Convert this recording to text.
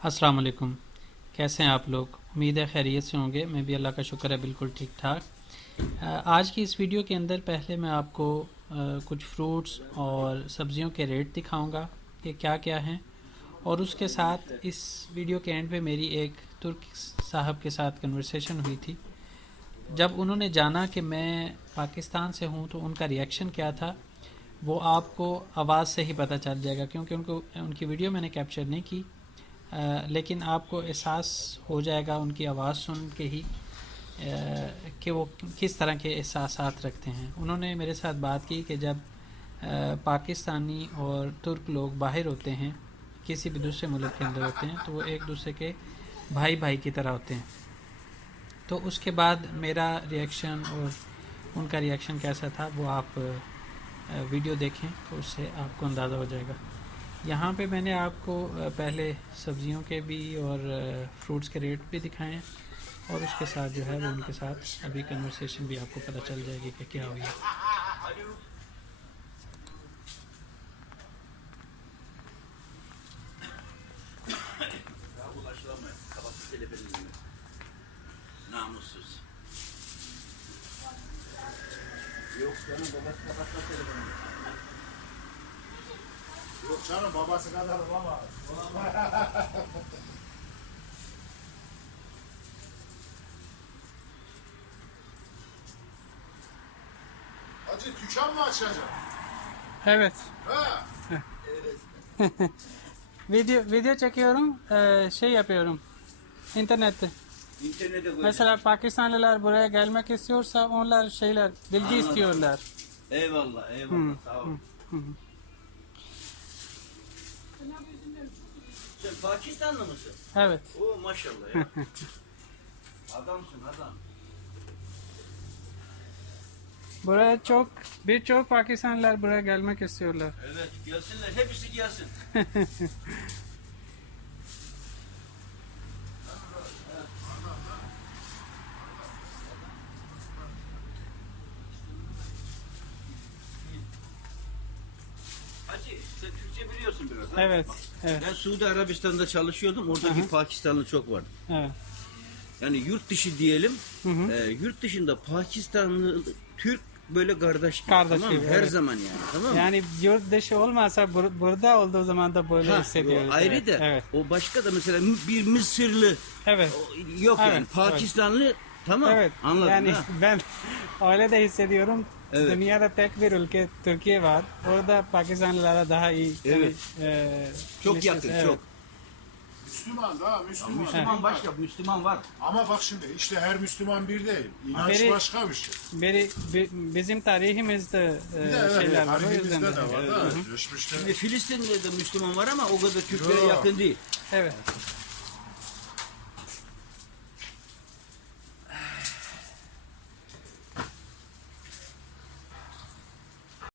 अस्सलाम वालेकुम। कैसे हैं आप लोग? उम्मीद है खैरियत से होंगे। मैं भी अल्लाह का शुक्र है बिल्कुल ठीक ठाक। आज की इस वीडियो के अंदर पहले मैं आपको कुछ फ्रूट्स और सब्जियों के रेट दिखाऊंगा कि क्या क्या हैं, और उसके साथ इस वीडियो के एंड पे मेरी एक तुर्क साहब के साथ कन्वर्सेशन हुई थी। जब उन्होंने जाना कि मैं पाकिस्तान से हूँ तो उनका रिएक्शन क्या था वो आपको आवाज़ से ही पता चल जाएगा, क्योंकि उनकी वीडियो मैंने कैप्चर नहीं की। लेकिन आपको एहसास हो जाएगा उनकी आवाज़ सुन के ही कि वो किस तरह के एहसासात रखते हैं। उन्होंने मेरे साथ बात की कि जब पाकिस्तानी और तुर्क लोग बाहर होते हैं, किसी भी दूसरे मुल्क के अंदर होते हैं, तो वो एक दूसरे के भाई भाई की तरह होते हैं। तो उसके बाद मेरा रिएक्शन और उनका रिएक्शन कैसा था वो आप वीडियो देखें तो उससे आपको अंदाज़ा हो जाएगा। यहाँ पे मैंने आपको पहले सब्जियों के भी और फ्रूट्स के रेट भी दिखाए हैं, और उसके साथ जो है वो उनके साथ अभी कन्वर्सेशन भी आपको पता चल जाएगी कि क्या हुई है। Yok canım babası kadar olamaz. Hacı dükkan mı açacaksın? Evet. Ha? Video çekiyorum, şey yapıyorum internette. İnternete koy. Mesela Pakistanlılar buraya gelmek istiyorsa onlar şeyler bilgi Anladım. istiyorlar. Eyvallah, eyvallah. Sağ ol. Sen Pakistanlı mısın? Evet. Oo maşallah ya. Adamsın adam. Buraya birçok Pakistanlılar buraya gelmek istiyorlar. Evet gelsinler, hepsi gelsin. Hacı sen Türkçe biliyorsun biraz ha? Evet. Evet. Ben Suudi Arabistan'da çalışıyordum. Oradaki Pakistanlı çok vardı. Evet. Yani yurt dışı diyelim. Hı. Yurt dışında Pakistanlı, Türk böyle kardeş gibi. Kardeş tamam mı? gibi, Her evet. zaman yani. Tamam mı? Yani yurt dışı olmasa burada olduğu zaman da böyle Ha, hissediyoruz. o ayrı Evet, da evet. o başka da mesela bir Mısırlı Evet. yok Evet, yani Pakistanlı tamam Evet. anladın Yani ha? ben öyle de hissediyorum. Evet. Dünyada tek bir ülke Türkiye var. Orada Pakistanlılara daha iyi. Evet. Çok ilişkisi, yakın evet. çok. Müslüman da Müslüman. Müslüman başka Müslüman var. Ama bak şimdi işte her Müslüman bir değil. İnanç Biri- başka bir şey. Bizim tarihimizde Bir de şeyler var. O yüzden tarihimizde de. de var da. Geçmişte. Şimdi Filistin'de de Müslüman var ama o kadar Türklere Yok. yakın değil. Evet.